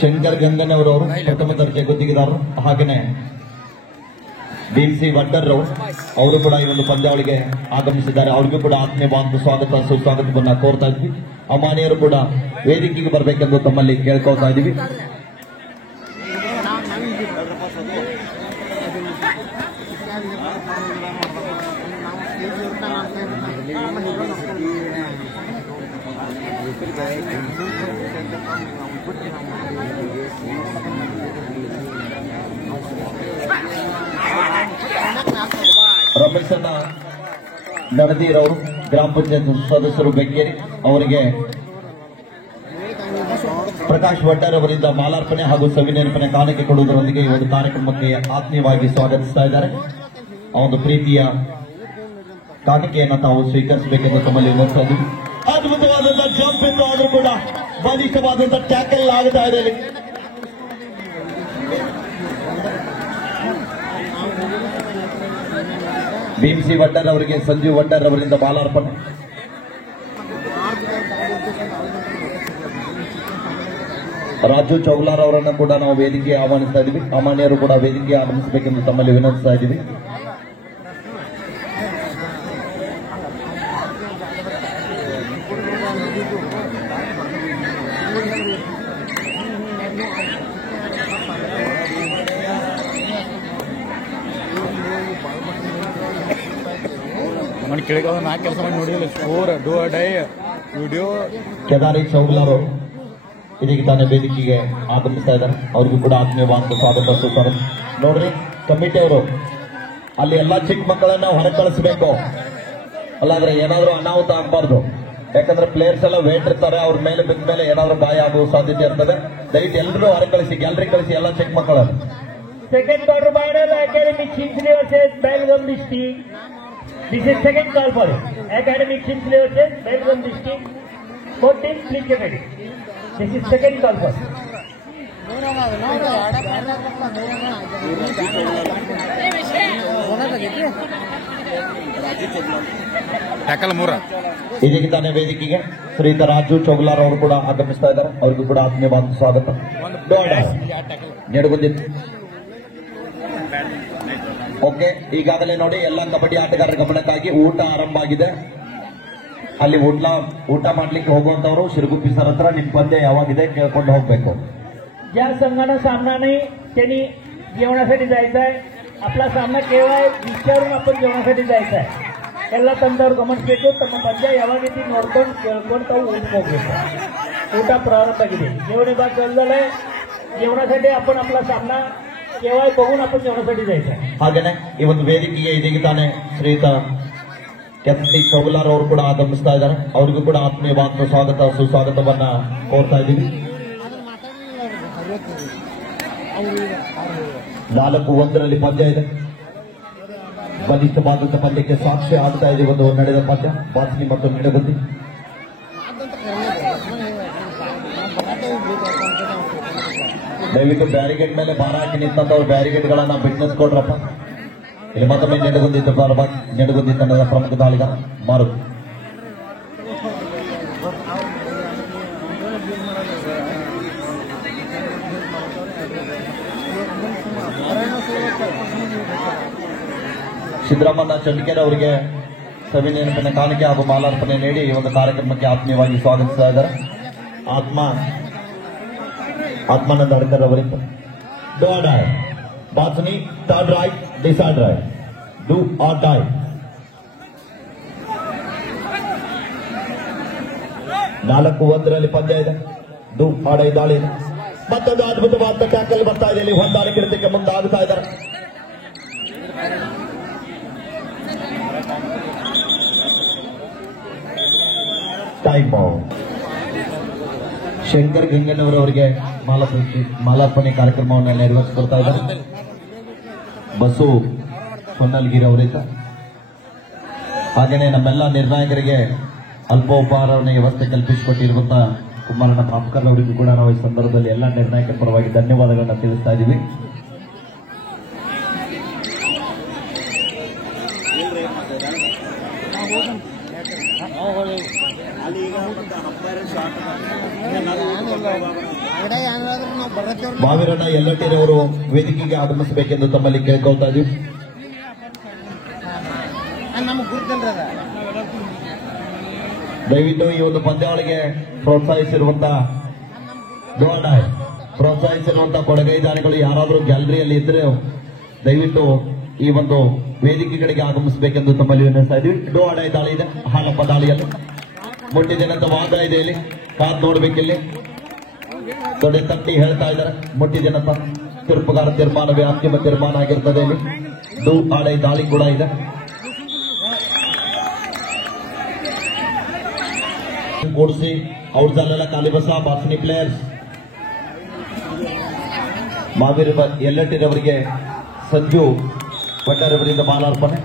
ಶಂಕರ್ ಗಂಗನವರು ಪ್ರಥಮ ದರ್ಜೆ ಗುತ್ತಿಗೆದಾರರು. ಹಾಗೆಯೇ ಭೀಮ್ಸಿ ವಡ್ಡರ್ ಅವರು ಕೂಡ ಈ ಒಂದು ಪಂದ್ಯಾವಳಿಗೆ ಆಗಮಿಸಿದ್ದಾರೆ. ಅವ್ರಿಗೂ ಕೂಡ ಆತ್ಮೀಯವಾದ ಸ್ವಾಗತ ಸುಸ್ವಾಗತವನ್ನ ಕೋರ್ತಾ ಇದ್ವಿ. ಅಮಾನಿಯರು ಕೂಡ ವೇದಿಕೆಗೆ ಬರಬೇಕೆಂದು ತಮ್ಮಲ್ಲಿ ಕೇಳ್ಕೊಳ್ತಾ ಇದ್ದೀವಿ. ರಮೇಶಣ್ಣ ನಡದೀರವರು ಗ್ರಾಮ ಪಂಚಾಯತ್ ಸದಸ್ಯರು ಬೆಂಕೇರಿ ಅವರಿಗೆ ಪ್ರಕಾಶ್ ವಡ್ಡರ್ ಅವರಿಂದ ಮಾಲಾರ್ಪಣೆ ಹಾಗೂ ಸವಿನೇರ್ಪಣೆ ಕಾಣಿಕೆ ಕೊಡುವುದರೊಂದಿಗೆ ಈ ಒಂದು ಕಾರ್ಯಕ್ರಮಕ್ಕೆ ಆತ್ಮೀಯವಾಗಿ ಸ್ವಾಗತಿಸ್ತಾ ಇದ್ದಾರೆ. ಆ ಒಂದು ಪ್ರೀತಿಯ ಕಾಣಿಕೆಯನ್ನು ತಾವು ಸ್ವೀಕರಿಸಬೇಕೆಂದು ತಮ್ಮಲ್ಲಿ ವಿನಂತಿಸ್ತಾ ಇದ್ದೀವಿ. ಅದ್ಭುತವಾದಂತಹ ಜಂಪ್ ಎಂದು ಆದರೂ ಕೂಡ ಬಲಿಷ್ಠವಾದಂತಹ ಟ್ಯಾಕಲ್ ಆಗ್ತಾ ಇದೆ. ಭೀಮ್ಸಿ ವಡ್ಡರ್ ಅವರಿಗೆ ಸಂಜೀವ್ ವಡ್ಡರ್ ಅವರಿಂದ ಬಾಲಾರ್ಪಣೆ. ರಾಜು ಚೌಲಾರ್ ಅವರನ್ನು ಕೂಡ ನಾವು ವೇದಿಕೆ ಆಹ್ವಾನಿಸ್ತಾ ಇದ್ದೀವಿ. ಅಮಾನ್ಯರು ಕೂಡ ವೇದಿಕೆ ಆಗಮಿಸಬೇಕೆಂದು ತಮ್ಮಲ್ಲಿ ವಿನಂತಿಸ್ತಾ ಇದ್ದೀವಿ. ಕೇದಾರಿ ಚೌಲಾರ್ ಇದೀಗ ತಾನೇ ವೇದಿಕೆಗೆ ಆಗಮಿಸ್ತಾ ಇದ್ದಾರೆ. ಅವ್ರಿಗೂ ಕೂಡ ಆತ್ಮೀಯವಾದ ಸ್ವಾಗತ ಸುಸ್ವಾಗತ. ನೋಡ್ರಿ, ಕಮಿಟಿ ಅವರು ಅಲ್ಲಿ ಎಲ್ಲಾ ಚಿಕ್ಕ ಮಕ್ಕಳನ್ನ ಹೊರ ಕಳಿಸಬೇಕು, ಅಲ್ಲಾಂದ್ರೆ ಏನಾದ್ರೂ ಅನಾಹುತ ಆಗಬಾರ್ದು. ಯಾಕಂದ್ರೆ ಪ್ಲೇಯರ್ಸ್ ಎಲ್ಲ ವೇಟ್ ಇರ್ತಾರೆ, ಅವ್ರ ಮೇಲೆ ಬಿದ್ದ ಮೇಲೆ ಏನಾದ್ರೂ ಬಾಯ ಆಗುವ ಸಾಧ್ಯತೆ ಇರ್ತದೆ. ದಯವಿಟ್ಟು ಎಲ್ಲರೂ ಹೊರ ಕಳಿಸಿ, ಗ್ಯಾಲರಿ ಕಳಿಸಿ ಎಲ್ಲ ಚಿಕ್ಕ ಮಕ್ಕಳನ್ನು. Second quarter final, Academy Chinchli versus Belgaum district. This is second call for it. Academy Chinchli versus Belgaum district. Both teams please get ready. This is second call for it. ಇದೀಗ ತಾನೇ ವೇದಿಕೆಗೆ ಶ್ರೀಯುತ ರಾಜು ಚೌಲಾರ್ ಅವರು ಕೂಡ ಆಗಮಿಸ್ತಾ ಇದ್ದಾರೆ. ಅವ್ರಿಗೂ ಕೂಡ ಆತ್ಮೀಯವಾದ ಸ್ವಾಗತ. ನೆಡುಗುಂದಿ ಓಕೆ, ಈಗಾಗಲೇ ನೋಡಿ ಎಲ್ಲ ಕಬಡ್ಡಿ ಆಟಗಾರರ ಗಮನಕ್ಕಾಗಿ ಊಟ ಆರಂಭ ಆಗಿದೆ. ಅಲ್ಲಿ ಊಟ ಮಾಡ್ಲಿಕ್ಕೆ ಹೋಗುವಂತವರು शिरगुप्पी सर हत्र निम पंद्य यावागिदे केळ्कोंडु होगबेकु. ज्या संघाने सामना नाही त्यांनी जेवणासाठी जायचं आहे. आपला सामना केव्हा आहे विचारून आपण जेवणासाठी जायचं आहे. ಎಲ್ಲ ತಂದವರು ಗಮನಿಸಬೇಕು. ತಮ್ಮ ಪಂದ್ಯ ಯಾವಾಗಿದ್ದು ನೋಡ್ಕೊಂಡು ಕೇಳ್ಕೊಂಡು ತಾವು ಊಟ ಹೋಗಬೇಕು. ಊಟ ಪ್ರಾರಂಭ ಆಗಿದೆ. जेवणे भाग चालले. जेवणासाठी आपण आपला सामना केव्हा बघून आपण जेवणासाठी जायचं आहे. ಹಾಗೇನೆ ಈ ಒಂದು ವೇದಿಕೆಗೆ ಇದೀಗ ತಾನೇ ಶ್ರೀಯುತ ಕೆಂಪಿ ಚೌಲಾರ್ ಅವರು ಕೂಡ ಆಗಮಿಸ್ತಾ ಇದ್ದಾರೆ. ಅವರಿಗೂ ಕೂಡ ಆತ್ಮೀಯವಾದ ಸ್ವಾಗತ ಸುಸ್ವಾಗತವನ್ನ ಕೋರ್ತಾ ಇದ್ದೀವಿ. 4-1 ಪಂದ್ಯ ಇದೆ. ಬಲಿಷ್ಠವಾದಂತಹ ಪಂದ್ಯಕ್ಕೆ ಸಾಕ್ಷಿ ಆಗ್ತಾ ಇದೆ ಒಂದು ನಡೆದ ಪಂದ್ಯ ಬಾಸ್ನಿ ಮತ್ತು ನೆಡಗುಂದಿ. ದಯವಿಟ್ಟು ಬ್ಯಾರಿಗೇಡ್ ಮೇಲೆ ಭಾರ ಹಾಕಿ ನಿಂತವ್ರು ಬ್ಯಾರಿಗೇಡ್ಗಳನ್ನ ಬಿಟ್ನೆಸ್ ಕೊಡ್ರಪ್ಪ. ಇಲ್ಲಿ ಮತ್ತೊಮ್ಮೆ ನೆಡಗುಂದಿ ತಂಡದ ಪ್ರಮುಖ ದಾಳಿಗಾರ ಮಾರುತಿ. ಸಿದ್ದರಾಮಣ್ಣ ಚಂಡಿಕೆರೆ ಅವರಿಗೆ ಸವಿನೇರ್ಪಣೆ ಕಾಣಿಕೆ ಹಾಗೂ ಮಾಲಾರ್ಪಣೆ ನೀಡಿ ಈ ಒಂದು ಕಾರ್ಯಕ್ರಮಕ್ಕೆ ಆತ್ಮೀಯವಾಗಿ ಸ್ವಾಗತಿಸ್ತಾ ಇದ್ದಾರೆ. ಆತ್ಮಾನಂದ ಅಡ್ಕರ್ ಅವರಿಂದ ಡೂ ಆರ್ ಡೈ ಬಾಸ್ನಿ third raid decide raid do or die. ನಾಲ್ಕು 1 ಪಂದ್ಯ ಇದೆ. ಡೂ ಆರ್ ಡೈ ದಾಳಿ ಇದೆ. ಮತ್ತೊಂದು ಅದ್ಭುತವಾದ ಟ್ಯಾಕಲ್ ಬರ್ತಾ ಇದೆ. ಇಲ್ಲಿ ಹೊಂದಾಣಿಕೆ ಇಡಲಿಕ್ಕೆ ಮುಂದಾಗ್ತಾ ಇದ್ದಾರೆ. ಟೈಮ್ ಶಂಕರ್ ಗಂಗನವರವರಿಗೆ ಮಾಲಾರ್ಪಣೆ ಕಾರ್ಯಕ್ರಮವನ್ನು ನೆರವೇರಿಸಿಕೊಡ್ತಾ ಇದ್ದಾರೆ. ಬಸು ಹೊನ್ನಲ್ಗಿರಿ ಅವರಿಂದ ಹಾಗೆಯೇ ನಮ್ಮೆಲ್ಲ ನಿರ್ಣಾಯಕರಿಗೆ ಅಲ್ಪೋಪಹಾರವನ್ನು ವ್ಯವಸ್ಥೆ ಕಲ್ಪಿಸಿಕೊಟ್ಟಿರುವಂತಹ ಕುಮಾರಣ್ಣ ಪಾಪ್ಕರ್ ಅವರಿಗೂ ಕೂಡ ನಾವು ಈ ಸಂದರ್ಭದಲ್ಲಿ ಎಲ್ಲ ನಿರ್ಣಾಯಕರ ಪರವಾಗಿ ಧನ್ಯವಾದಗಳನ್ನು ತಿಳಿಸ್ತಾ ಇದ್ದೀವಿ. ಮಾವೀರಣ್ಣ ಯಲ್ಲಟ್ಟಿರವರು ವೇದಿಕೆಗೆ ಆಗಮಿಸಬೇಕೆಂದು ತಮ್ಮಲ್ಲಿ ಕೇಳ್ಕೊಳ್ತಾ ಇದ್ದೀವಿ. ದಯವಿಟ್ಟು ಈ ಒಂದು ಪಂದ್ಯಾವಳಿಗೆ ಪ್ರೋತ್ಸಾಹಿಸಿರುವಂತಹ ಕೊಡಗೈದಾನಿಗಳು ಯಾರಾದರೂ ಗ್ಯಾಲರಿಯಲ್ಲಿ ಇದ್ರೆ ದಯವಿಟ್ಟು ಈ ಒಂದು ವೇದಿಕೆಗಳಿಗೆ ಆಗಮಿಸಬೇಕೆಂದು ತಮ್ಮಲ್ಲಿ ವಿನಂತಿಸ್ತಾ ಇದ್ದೀವಿ. ಡೋ ಅಡಾಯ್ ದಾಳಿ ಇದೆ, ಹಾಲಪ್ಪ ದಾಳಿಯಲ್ಲಿ ಮುಟ್ಟಿದೇನಂತ ವಾದ ಇದೆ. ಇಲ್ಲಿ ಕಾದ್ ನೋಡ್ಬೇಕಿಲ್ಲಿ ತೊಡೆ ತಟ್ಟಿ ಹೇಳ್ತಾ ಇದ್ದಾರೆ ಮುಟ್ಟಿದೇನಂತ. ತೀರ್ಪುಗಾರ ತೀರ್ಮಾನವೇ ಅಂತಿಮ ತೀರ್ಮಾನ ಆಗಿರ್ತದೆ. ಇಲ್ಲಿ ಡೋ ಅಡಾಯ್ ದಾಳಿ ಕೂಡ ಇದೆ. ಕೂಡಿಸಿ ಔಟ್ झालेला खाली बसा बासनी प्लेयर्स. ಮಾವೀರ ಯಲ್ಲಟ್ಟಿರವರಿಗೆ ಸಂಜು ಭಟ್ಟರವರಿಂದ ಮಾಲಾರ್ಪಣೆ.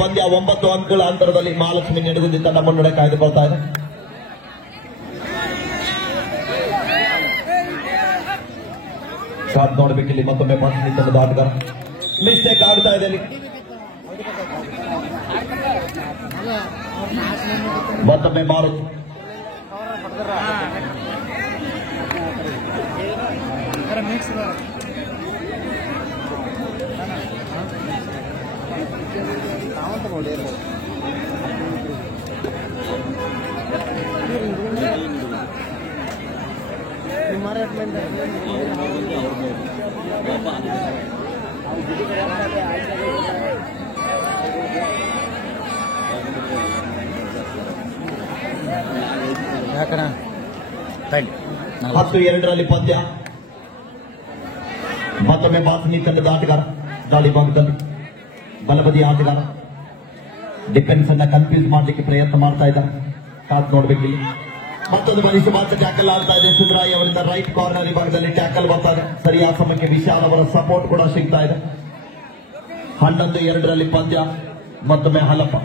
ಪಂದ್ಯ 9 ಅಂಕಗಳ ಅಂತರದಲ್ಲಿ ಮಹಾಲಕ್ಷ್ಮಿ ನಿಡಗುಂದಿ ತನ್ನ ಮುನ್ನಡೆ ಕಾಯ್ದುಕೊಳ್ತಾ ಇದೆ. ಶಾಟ್ ನೋಡಬೇಕಿಲ್ಲಿ ಮತ್ತೊಮ್ಮೆ ಬಾಸ್ನಿ ತಂಡದ ಆಟಗಾರ ಮಿಸ್ಟೇಕ್ ಆಗ್ತಾ ಇದೆ. ಅಲ್ಲಿ ಮತ್ತೊಮ್ಮೆ ಮಾರುತ್ ಹತ್ತು 2 ಪಂದ್ಯ. ಮತ್ತೊಮ್ಮೆ ಬಾಸ್ನಿ ತಂಡದ ಆಟಗಾರ ದಾಳಿ ಭಾಗದಲ್ಲಿ ಬಲಬದಿ ಆಟಗಾರ ಡಿಫೆನ್ಸ್ ಅನ್ನ ಕನ್ಫ್ಯೂಸ್ ಮಾಡಲಿಕ್ಕೆ ಪ್ರಯತ್ನ ಮಾಡ್ತಾ ಇದ್ದಾರೆ. ಕಾದ್ ನೋಡ್ಬೇಕಿಲ್ಲಿ ಮತ್ತೊಂದು ಬಾರಿ ಸುಭಾಷ್ ಟ್ಯಾಕಲ್ ಆಡ್ತಾ ಇದೆ. ಸುಂದರಾಯಿ ಅವರಿಂದ ರೈಟ್ ಕಾರ್ನರ್ ಭಾಗದಲ್ಲಿ ಟ್ಯಾಕಲ್ ಬರ್ತಾ ಇದೆ. ಸರಿಯಾದ ಸಮಯಕ್ಕೆ ವಿಶಾಲ್ ಅವರ ಸಪೋರ್ಟ್ ಕೂಡ ಸಿಗ್ತಾ ಇದೆ. 11-2 ಪಂದ್ಯ. ಮತ್ತೊಮ್ಮೆ ಹಲಪ್ಪ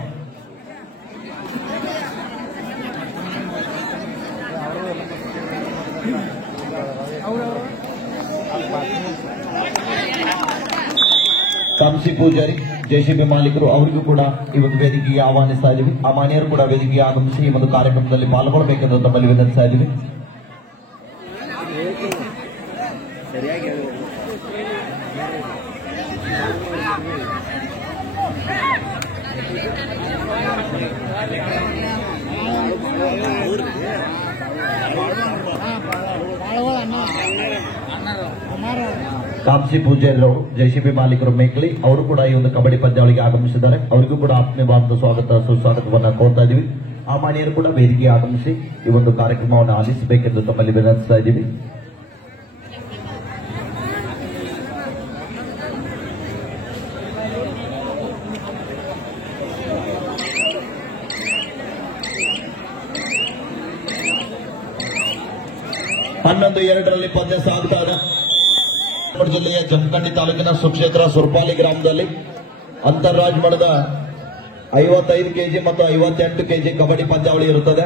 ಕಾಂಸಿ ಪೂಜಾರಿ ಜೆಸಿಬಿ ಮಾಲೀಕರು ಅವರಿಗೂ ಕೂಡ ಈ ಒಂದು ವೇದಿಕೆಗೆ ಆಹ್ವಾನಿಸ್ತಾ ಇದ್ದೀವಿ. ಆ ಮಾನ್ಯರು ಕೂಡ ವೇದಿಕೆಗೆ ಆಗಮಿಸಿ ಈ ಒಂದು ಕಾರ್ಯಕ್ರಮದಲ್ಲಿ ಪಾಲ್ಗೊಳ್ಳಬೇಕೆಂದು ತಮ್ಮಲ್ಲಿ ವಿನಂತಿಸ್ತಾ ಇದ್ದೀವಿ. ಕಾಂಸಿ ಪೂಜಾರಿಯವರು ಜೆಸಿಬಿ ಮಾಲೀಕರು ಮೇಕ್ಲಿ ಅವರು ಕೂಡ ಈ ಒಂದು ಕಬಡ್ಡಿ ಪಂದ್ಯಾವಳಿಗೆ ಆಗಮಿಸಿದ್ದಾರೆ. ಅವರಿಗೂ ಕೂಡ ಆತ್ಮೀಯವಾದ ಸ್ವಾಗತ ಸುಸ್ವಾಗತವನ್ನು ಕೋರ್ತಾ ಇದ್ದೀವಿ. ಆ ಮಾನ್ಯರು ಕೂಡ ವೇದಿಕೆಗೆ ಆಗಮಿಸಿ ಈ ಒಂದು ಕಾರ್ಯಕ್ರಮವನ್ನು ಆಲಿಸಬೇಕೆಂದು ತಮ್ಮಲ್ಲಿ ವಿನಂತಿಸ್ತಾ ಇದ್ದೀವಿ. ಹನ್ನೊಂದು 2 ಪಂದ್ಯ ಸಾಗ್ತಾ ಇದೆ. ಜಿಲ್ಲೆಯ ಜಮಖಂಡಿ ತಾಲೂಕಿನ ಸುಕ್ಷೇತ್ರ ಸುರ್ಪಾಲಿ ಗ್ರಾಮದಲ್ಲಿ ಅಂತರ್ರಾಜ್ಯ ಮಟ್ಟದ 55 ಕೆಜಿ ಮತ್ತು 58 ಕೆಜಿ ಕಬಡ್ಡಿ ಪಂದ್ಯಾವಳಿ ಇರುತ್ತದೆ.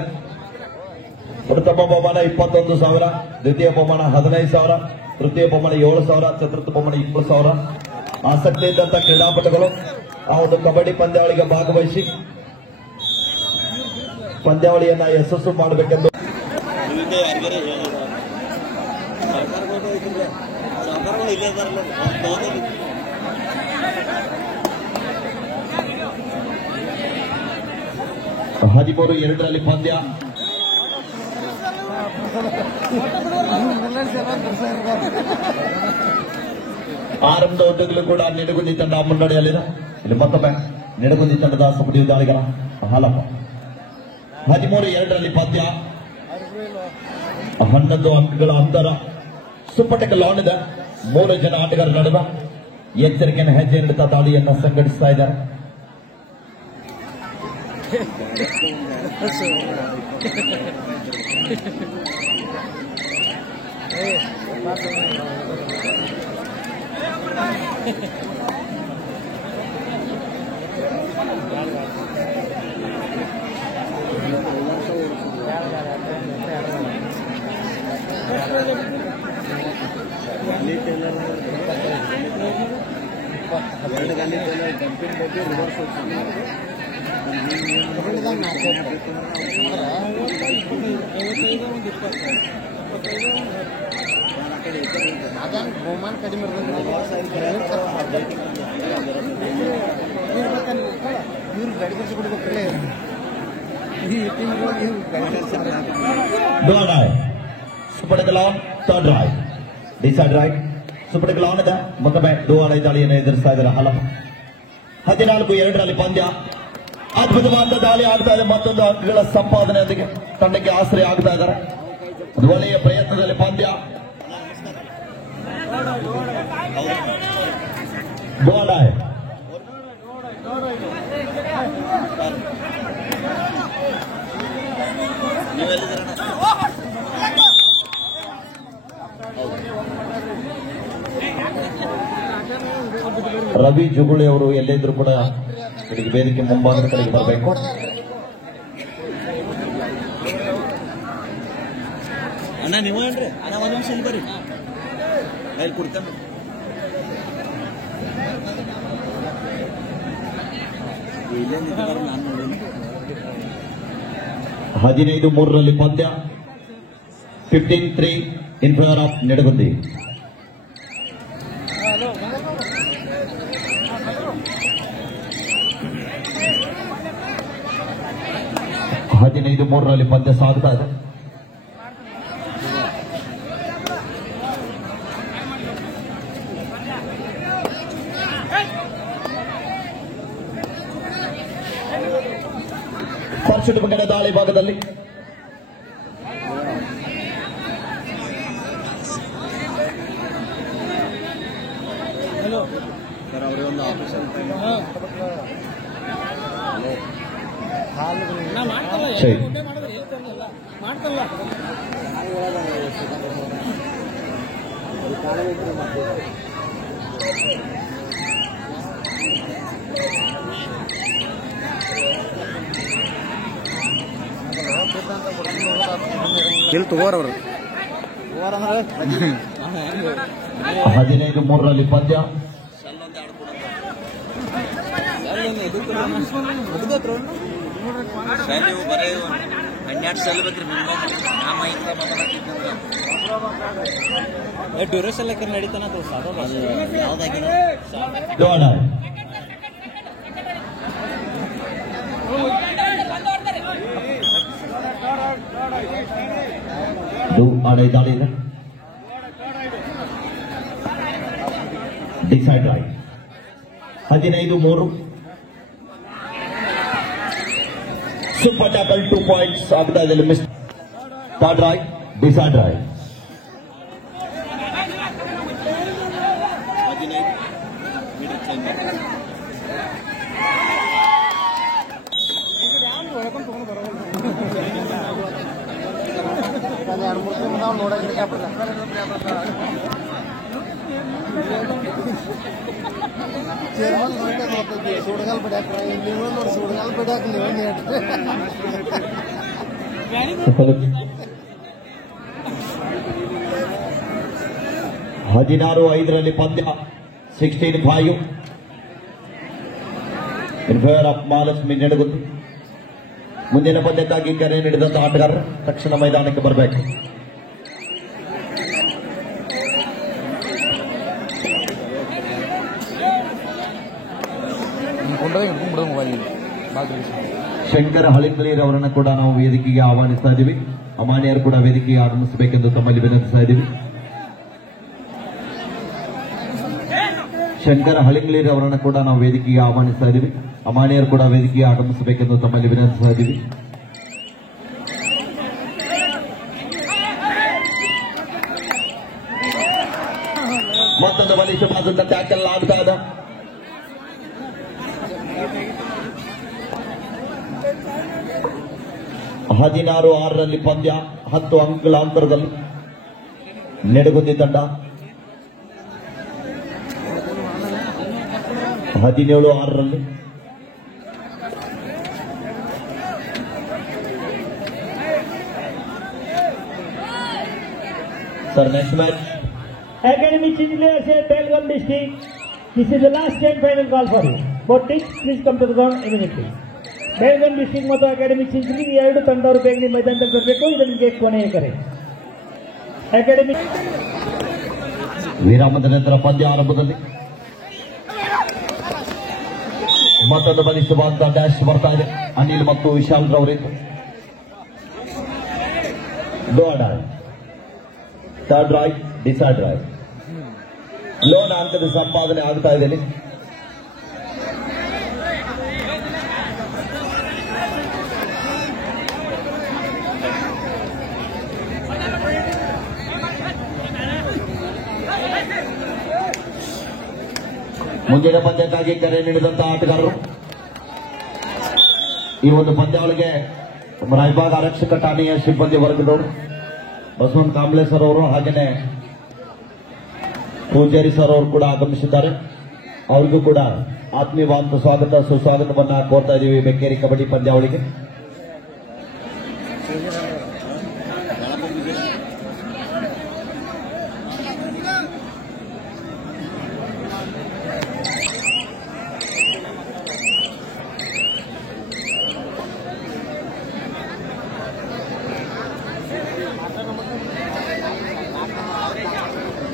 ಪ್ರಥಮ ಬಹುಮಾನ 21,000, ದ್ವಿತೀಯ ಬಹುಮಾನ 15,000, ತೃತೀಯ ಬಹುಮಾನ 7,000, ಚತುರ್ಥ ಬಹುಮಾನ 20,000. ಆಸಕ್ತಿ ಇದ್ದಂತಹ ಕ್ರೀಡಾಪಟುಗಳು ಆ ಒಂದು ಕಬಡ್ಡಿ ಪಂದ್ಯಾವಳಿಗೆ ಭಾಗವಹಿಸಿ ಪಂದ್ಯಾವಳಿಯನ್ನ ಯಶಸ್ಸು ಮಾಡಬೇಕೆಂದು ಹದಿಮೂರು 2 ಪಂದ್ಯ. ಆರಂಭದ ಒಡ್ಡುಗಳು ಕೂಡ ನಿಡಗುಂದಿ ತಂಡ ಮುನ್ನಡೆಯಲ್ಲಿದೆ. ಇಲ್ಲಿ ಮತ್ತೊಮ್ಮೆ ನಿಡಗುಂದಿ ತಂಡದ ಸಪಡಿ ದಾಳಿಗಾರ ಹಾಲಪ್ಪ. 13-2 ಪಂದ್ಯ. 11 ಅಂಕಗಳ ಅಂತರ. ಸುಪ್ಪಟಕ ಲಾನ್ ಇದೆ. 3 ಜನ ಆಟಗಾರ ನಡುವ ಎಚ್ಚರಿಕೆಯನ್ನು ಹೆಜ್ಜೆ ಇಡುತ್ತಾ ದಾಳಿಯನ್ನು ಸಂಘಟಿಸ್ತಾ ಇದ್ದಾರೆ. ಬಹುಮಾನ ಕಡಿಮೆ ಇವ್ರು ಗಾಡಿ ಕರ್ಸಿ ಕೊಡ್ಬೇಕ್ರೆ Go on, Super Galon, third right. Decide right. Super Galon ಇದೆ ಮತ್ತೊಮ್ಮೆ ದೋವಾಳ ದಾಳಿಯನ್ನು ಎದುರಿಸ್ತಾ ಇದ್ದಾರೆ ಹಲಂ 14-2 ಪಂದ್ಯ ಅದ್ಭುತವಾದ ದಾಳಿ ಆಗ್ತಾ ಇದೆ ಮತ್ತೊಂದು ಅಂಕಗಳ ಸಂಪಾದನೆಯೊಂದಿಗೆ ತಂಡಕ್ಕೆ ಆಶ್ರಯ ಆಗ್ತಾ ಇದ್ದಾರೆ ಒಂದು ಒಳ್ಳೆಯ ಪ್ರಯತ್ನದಲ್ಲಿ ಪಂದ್ಯ ಗೋಲ್ ರವಿ ಜುಗುಳಿ ಅವರು ಎಲ್ಲಿದ್ರು ಕೂಡ ಇಲ್ಲಿಗೆ ವೇದಿಕೆ ಮುಂಭಾಗದ ಕಡೆಗೆ ಬರಬೇಕು. ಅಣ್ಣ ನೀವು ಏನ್ರಿ ಅಣ್ಣ ಒಂದು ನಿಮಿಷ ಇಲ್ಲಿ ಬರ್ರಿ ಇಲ್ಲಿ ಕೊಡ್ತೇನೆ 15-3 ಪಂದ್ಯ 15-3 ಇನ್ ಫೇವರ್ ಆಫ್ ನಿಡಗುಂದಿ. ಹದಿನೈದು ಪಂದ್ಯ ಸಾಗ್ತಾ ಇದೆ. ಫಾರ್ಚೂಟ್ ಬಗ್ಗೆ ದಾಳಿ ಭಾಗದಲ್ಲಿ ಸರ್ ಅವರೇ ಒಂದು ಆಪರೇಷನ್ ಇಲ್ಲಿ ತಗೋರವ್ರು 15-3 ಪಂದ್ಯ ನೀವು ಬರೀ 12 ಸಲ ಬೇಕ್ರಿ ಡ್ಯೂರೇಷನ್ ಲೆಕ್ಕ ನಡೀತಾನ ಯಾವ್ದಾಗಿ ದಾಳಿ ಇದೆ. Decide right 15-3 super tackle 2 points ಆಗ್ತಾ ಇದೆ. Miss third raid decide right 15 ನೋಡಂಗಿಲ್ಲ ಸುಡಗಾಲ್ ಬಿಡಾಕ ನೀವು ನೋಡಿ ಸುಡಗಾಲ್ ಬಿಡಾಕ ನೀವು 16-5 ಪಂದ್ಯ 16-5 in favour of Mahalakshmi Nidagundi. ಮುಂದಿನ ಪಂದ್ಯಕ್ಕಾಗಿ ಕರೆ ನೀಡಿದಂತಹ ಆಟಗಾರರು ತಕ್ಷಣ ಮೈದಾನಕ್ಕೆ ಬರಬೇಕು. ಶಂಕರ ಹಳಿಂಗ್ಲೀರ್ ಅವರನ್ನು ಕೂಡ ನಾವು ವೇದಿಕೆಗೆ ಆಹ್ವಾನಿಸ್ತಾ ಇದ್ದೀವಿ. ಅಮಾನ್ಯರು ಕೂಡ ವೇದಿಕೆಗೆ ಆಗಮಿಸಬೇಕೆಂದು ತಮ್ಮಲ್ಲಿ ವಿನಂತಿಸ್ತಾ ಇದ್ದೀವಿ. ಶಂಕರ ಹಳಿಂಗ್ಲೀರ್ ಅವರನ್ನು ಕೂಡ ನಾವು ವೇದಿಕೆಗೆ ಆಹ್ವಾನಿಸ್ತಾ ಇದ್ದೀವಿ. ಅಮಾನ್ಯರು ಕೂಡ ವೇದಿಕೆಗೆ ಆಗಮಿಸಬೇಕೆಂದು ತಮ್ಮಲ್ಲಿ ವಿನಂತಿಸ್ತಾ ಇದ್ದೀವಿ. ಮತ್ತೊಂದು ಬಲಿಷ್ಠವಾದಂತ ಟ್ಯಾಕಲ್ ಆಗ್ತಾ ಇದೆ. ಹದಿನಾರು 6 ಪಂದ್ಯ 10 ಅಂಕಗಳ ಅಂತರದಲ್ಲಿ ನಿಡಗುಂದಿ ತಂಡ 17-6 सर नेक्स्ट मैच अकॅडमी चिंचले असेल बेलगाम district This is the last and final call for you. Both teams, please come to the ground immediately. Belagavi district ಮತ್ತು ಅಕಾಡೆಮಿ ಚಿಂಚಲಿ ಎರಡು ತಂಡವರು ಬೇಗನೆ ಮೈದಾನದಲ್ಲಿ ಬರಬೇಕು. ಇದನ್ನು ಗೇಟ್ ಕೊನೆಯ ಕರೆ. ಅಕಾಡೆಮಿ ವಿರಾಮದ ನಂತರ ಪಂದ್ಯ ಆರಂಭದಲ್ಲಿ ಮತ್ತೊಂದು ಬಲಿಸುವಂತಹ ಡ್ಯಾಶ್ ಬರ್ತಾ ಇದೆ. ಅನಿಲ್ ಮತ್ತು ವಿಶಾಲ್ ರವರಿಂದ ಥರ್ಡ್ ಡ್ರೈವ್ ಡಿಸೈಡ್ ಡ್ರೈವ್ ಲೋನ್ ಅಂಕದ ಸಂಪಾದನೆ ಆಗ್ತಾ ಇದೆ. ಮುಂದಿನ ಪಂದ್ಯಕ್ಕಾಗಿ ಕರೆ ನೀಡಿದಂತಹ ಆಟಗಾರರು ಈ ಒಂದು ಪಂದ್ಯಾವಳಿಗೆ ರಾಯಬಾಗ ಆರಕ್ಷಕ ಠಾಣೆಯ ಸಿಬ್ಬಂದಿ ವರ್ಗದವರು ಬಸವನ್ ಕಾಂಬ್ಳೆ ಸರ್ ಅವರು ಹಾಗೆಯೇ ಪೂಜಾರಿ ಸರ್ ಅವರು ಕೂಡ ಆಗಮಿಸಿದ್ದಾರೆ. ಅವರಿಗೂ ಕೂಡ ಆತ್ಮೀಯವಾದ ಸ್ವಾಗತ ಸುಸ್ವಾಗತವನ್ನ ಕೋರ್ತಾ ಇದ್ದೀವಿ ಬೆಕ್ಕೇರಿ ಕಬಡ್ಡಿ ಪಂದ್ಯಾವಳಿಗೆ.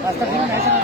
Hasta